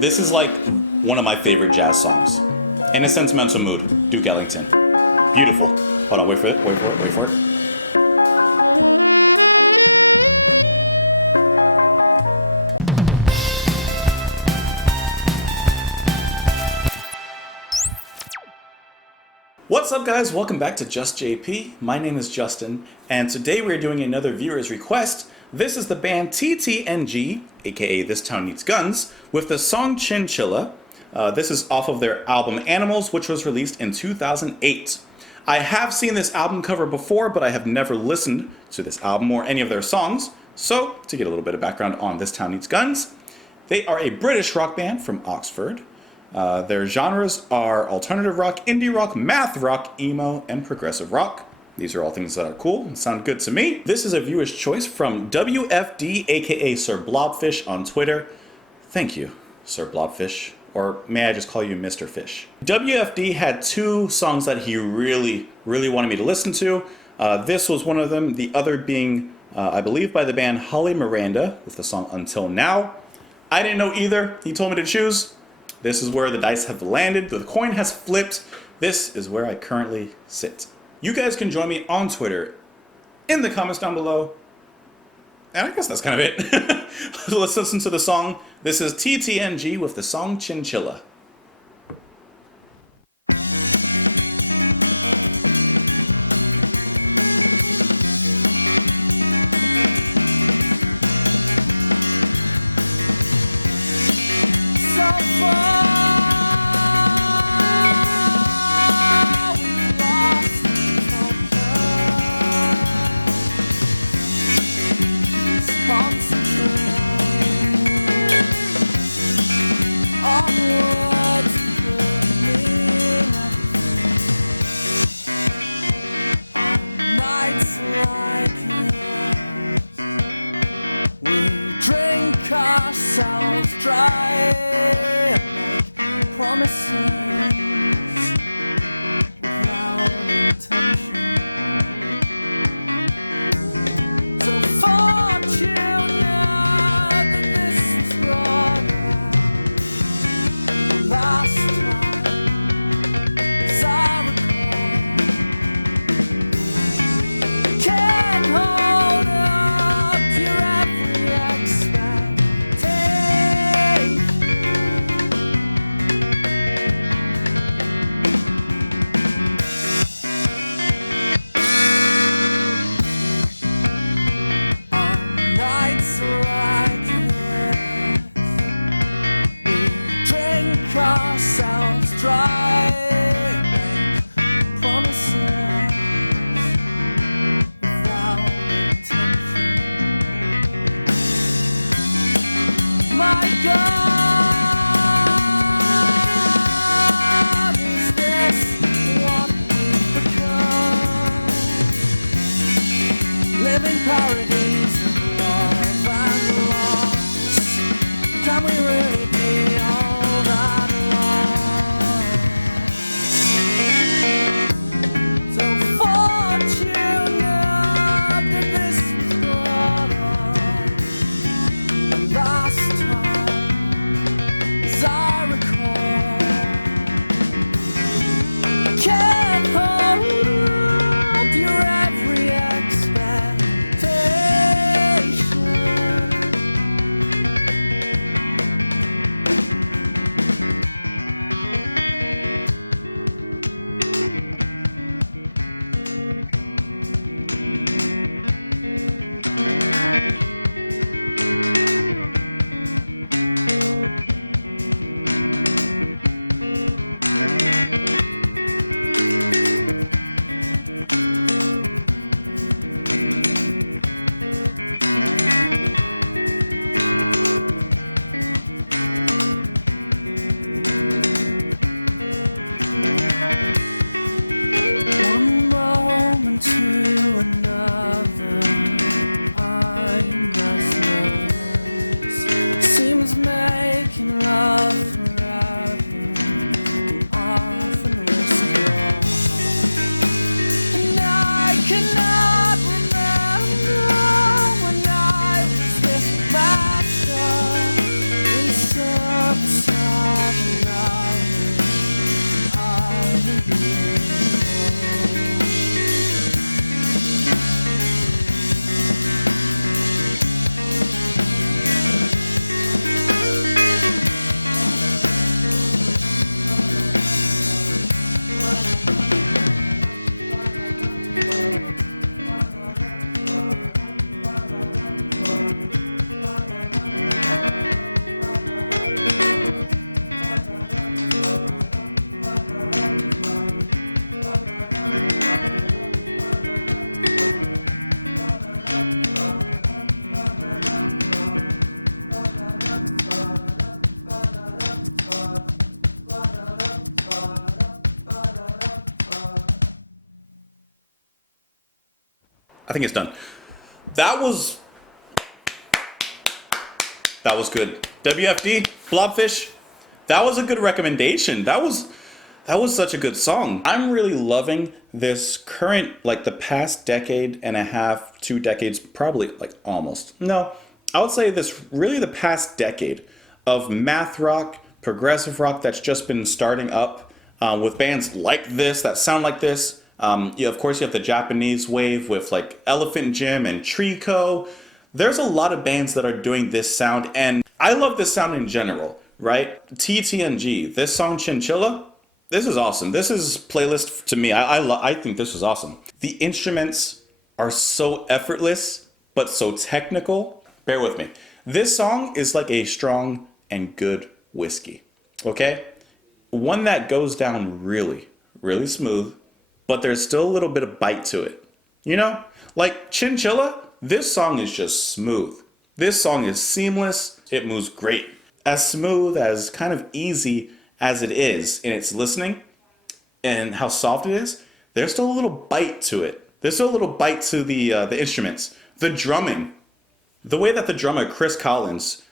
This is like one of my favorite jazz songs. In a sentimental mood, Duke Ellington. Beautiful. Hold on, wait for it. What's up, guys? Welcome back to Just JP. My name is Justin, and today we're doing another viewer's request. This is the band TTNG, aka This Town Needs Guns, with the song Chinchilla. This is off of their album Animals, which was released in 2008. I have seen this album cover before, but I have never listened to this album or any of their songs. So, to get a little bit of background on This Town Needs Guns, they are a British rock band from Oxford. Their genres are alternative rock, indie rock, math rock, emo, and progressive rock. These are all things that are cool and sound good to me. This is a viewer's choice from WFD, aka Sir Blobfish on Twitter. Thank you, Sir Blobfish. Or may I just call you Mr. Fish? WFD had two songs that he really wanted me to listen to. This was one of them, the other being, I believe, by the band Holly Miranda with the song Until Now. I didn't know either. He told me to choose. This is where the dice have landed. The coin has flipped. This is where I currently sit. You guys can join me on Twitter in the comments down below. And I guess that's kind of it. Let's listen to the song. This is TTNG with the song Chinchilla. Ourselves dry and make promises without intention. So fortunate that this was brought out last time, as I recall. Can't hold up your every ourselves dry and make promises without intention. My God, is this what we've become? Living parodies of love and loss. Can we really be all that? think it's done. That was good. WFD, Blobfish, that was a good recommendation. That was such a good song. I'm really loving this current, like the past decade and a half, 2 decades, probably like almost. No, I would say this really the past decade of math rock, progressive rock that's just been starting up with bands like this that sound like this. Of course, you have the Japanese wave with like Elephant Gym and Trico. There's a lot of bands that are doing this sound, and I love this sound in general, right? TTNG, this song Chinchilla, this is awesome. This is playlist to me. I think this is awesome. The instruments are so effortless, but so technical. Bear with me. This song is like a strong and good whiskey, okay? One that goes down really, really smooth, but there's still a little bit of bite to it. You know, like Chinchilla, this song is just smooth. This song is seamless. It moves great. As smooth, as kind of easy as it is in its listening and how soft it is, there's still a little bite to it. There's still a little bite to the instruments. The drumming, the way that the drummer, Chris Collins,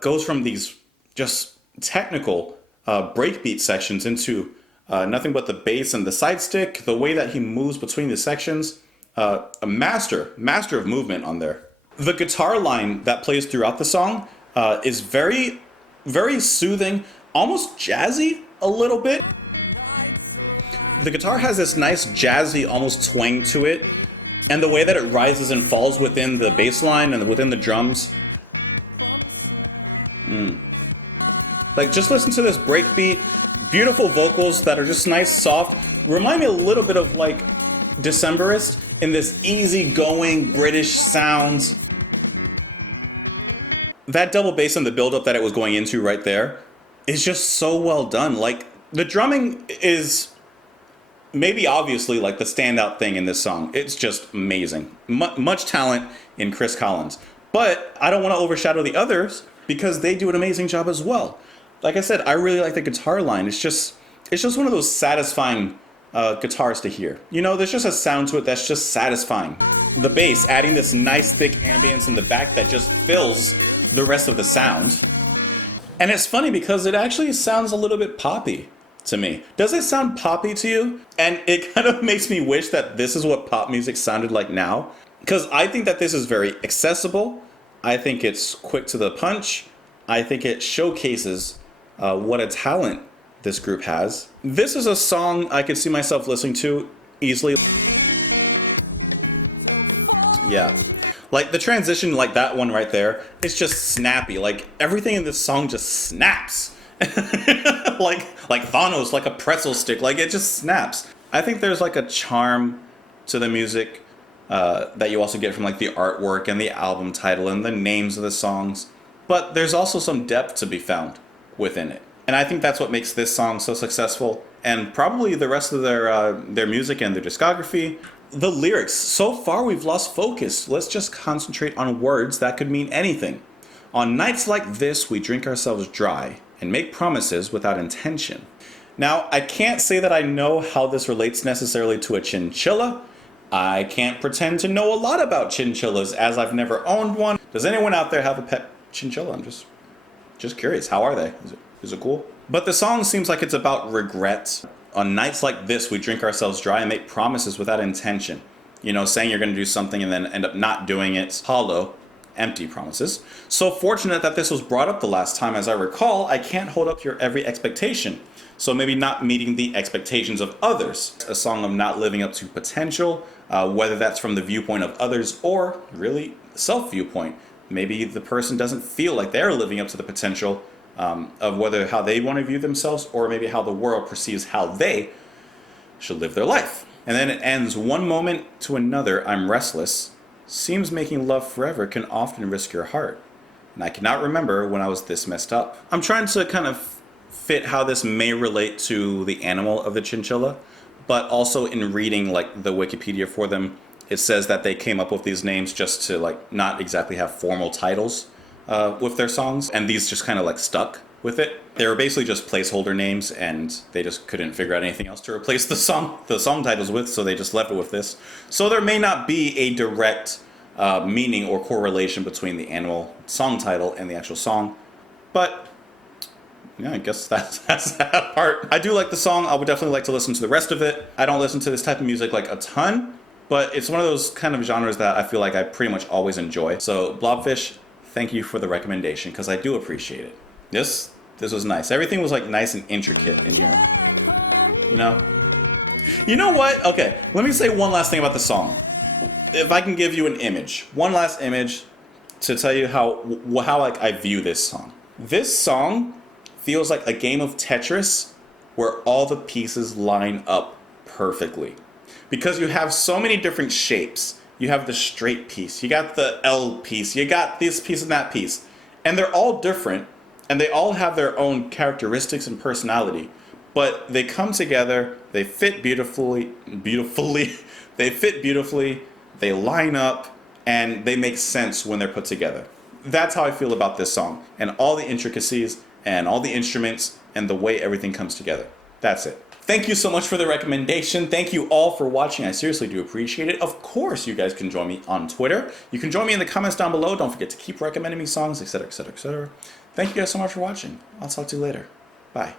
goes from these just technical breakbeat sections into nothing but the bass and the side stick, the way that he moves between the sections, a master of movement on there. The guitar line that plays throughout the song is very, very soothing, almost jazzy a little bit. The guitar has this nice jazzy, almost twang to it, and the way that it rises and falls within the bass line and within the drums. Like, just listen to this breakbeat, beautiful vocals that are just nice, soft. Remind me a little bit of like Decemberist in this easygoing British sounds. That double bass and the build-up that it was going into right there is just so well done. Like, the drumming is maybe obviously like the standout thing in this song. It's just amazing. Much talent in Chris Collins. But I don't want to overshadow the others because they do an amazing job as well. Like I said, I really like the guitar line. It's just one of those satisfying guitars to hear. You know, there's just a sound to it that's just satisfying. The bass adding this nice thick bass in the back that just fills the rest of the sound. And it's funny because it actually sounds a little bit poppy to me. Does it sound poppy to you? And it kind of makes me wish that this is what pop music sounded like now. Because I think that this is very accessible. I think it's quick to the punch. I think it showcases what a talent this group has. This is a song I could see myself listening to easily. Yeah. Like the transition, like that one right there, it's just snappy. Like everything in this song just snaps. like Thanos, like a pretzel stick. Like it just snaps. I think there's like a charm to the music that you also get from like the artwork and the album title and the names of the songs. But there's also some depth to be found within it. And I think that's what makes this song so successful, and probably the rest of their music and their discography. The lyrics, so far we've lost focus. Let's just concentrate on words that could mean anything. On nights like this, we drink ourselves dry and make promises without intention. Now, I can't say that I know how this relates necessarily to a chinchilla. I can't pretend to know a lot about chinchillas as I've never owned one. Does anyone out there have a pet chinchilla? I'm just curious. How are they? Is it cool? But the song seems like it's about regret. On nights like this, we drink ourselves dry and make promises without intention. You know, saying you're going to do something and then end up not doing it. Hollow, empty promises. So fortunate that this was brought up the last time. As I recall, I can't hold up to your every expectation. So maybe not meeting the expectations of others. A song of not living up to potential, whether that's from the viewpoint of others or really self-viewpoint. Maybe the person doesn't feel like they're living up to the potential of whether how they want to view themselves or maybe how the world perceives how they should live their life. And then it ends, one moment to another, I'm restless. Seems making love forever can often risk your heart. And I cannot remember when I was this messed up. I'm trying to kind of fit how this may relate to the animal of the chinchilla, but also in reading like the Wikipedia for them, it says that they came up with these names just to like not exactly have formal titles with their songs, and these just kind of like stuck with it. They were basically just placeholder names, and they just couldn't figure out anything else to replace the song titles with, so they just left it with this. So there may not be a direct meaning or correlation between the annual song title and the actual song, but yeah, I guess that's that part. I do like the song. I would definitely like to listen to the rest of it. I don't listen to this type of music like a ton, but it's one of those kind of genres that I feel like I pretty much always enjoy. So Blobfish, thank you for the recommendation, because I do appreciate it. This was nice. Everything was like nice and intricate. No. You know what? Okay, let me say one last thing about the song. If I can give you an image, one last image to tell you how like I view this song. This song feels like a game of Tetris where all the pieces line up perfectly. Because you have so many different shapes. You have the straight piece, you got the L piece, you got this piece and that piece. And they're all different, and they all have their own characteristics and personality. But they come together, they fit beautifully, they fit beautifully, they line up, and they make sense when they're put together. That's how I feel about this song, and all the intricacies, and all the instruments, and the way everything comes together. That's it. Thank you so much for the recommendation. Thank you all for watching. I seriously do appreciate it. Of course, you guys can join me on Twitter. You can join me in the comments down below. Don't forget to keep recommending me songs, etc., etc., etc. Thank you guys so much for watching. I'll talk to you later. Bye.